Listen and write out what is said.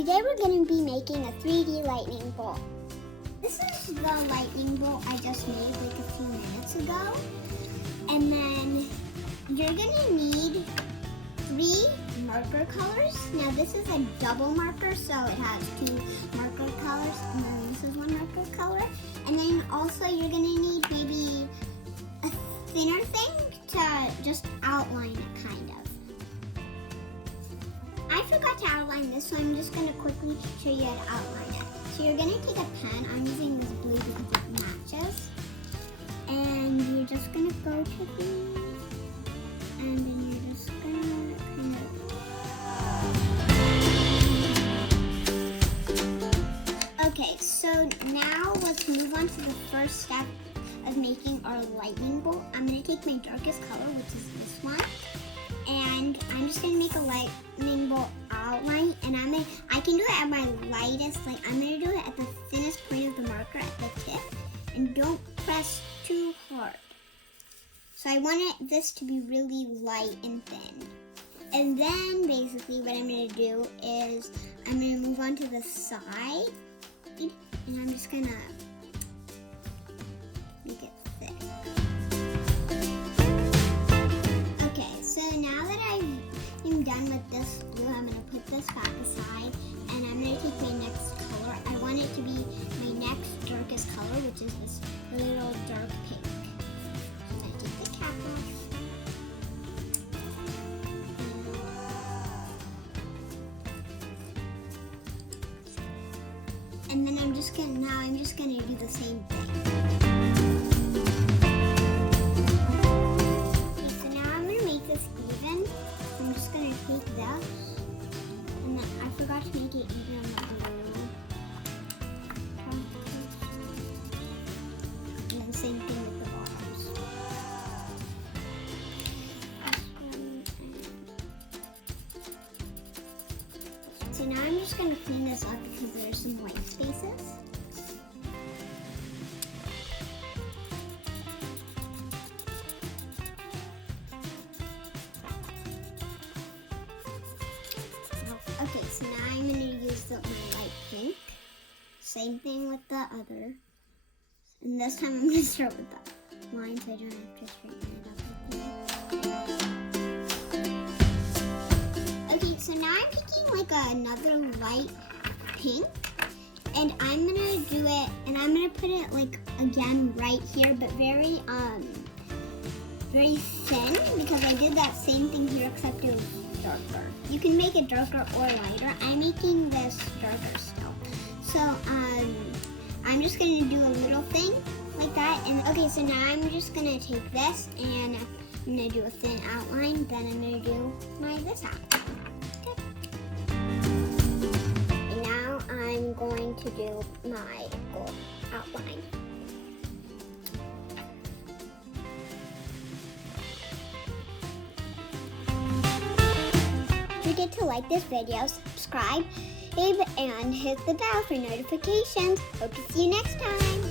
today we're going to be making a 3D lightning bolt. This is the lightning bolt I just made like a few minutes ago. And then you're going to need 3 marker colors. Now this is a double marker, so it has 2 marker colors, and then this is 1 marker color. And then also you're going to need maybe a thinner thing to just outline it, kind of. I forgot to outline this, so I'm just going to quickly show you how to outline it. So you're going to take a pen. I'm using this blue because it matches. And you're just going to go to these, and then you're just going to kind of... Okay, so now let's move on to the first step of making our lightning bolt. I'm going to take my darkest color, which is this one. And I'm just gonna make a lightning bolt outline, and I can do it at my lightest, like I'm gonna do it at the thinnest point of the marker at the tip, and don't press too hard. So I want this to be really light and thin. And then basically what I'm gonna do is I'm gonna move on to the side, and I'm just gonna make it thick. So now that I'm done with this blue, I'm going to put this back aside, and I'm going to take my next color. I want it to be my next darkest color, which is this little dark pink. So I take the cap off. And then I'm just going to do the same thing. And then I forgot to make it even on the blue. And then same thing with the bottoms. So now I'm just going to clean this up because there's some white spaces. Okay, so now I'm going to use my light pink. Same thing with the other. And this time I'm going to start with the line so I don't have to straighten it up. Okay, so now I'm picking like another light pink. And I'm going to do it, and I'm going to put it like again right here, but very thin, because I did that same thing here except it was darker. You can make it darker or lighter. I'm making this darker still. So I'm just gonna do a little thing like that. And okay, so now I'm just gonna take this and I'm gonna do a thin outline. Then I'm gonna do this out. Okay. And now I'm going to do my gold outline. Don't forget to like this video, subscribe, and hit the bell for notifications. Hope to see you next time.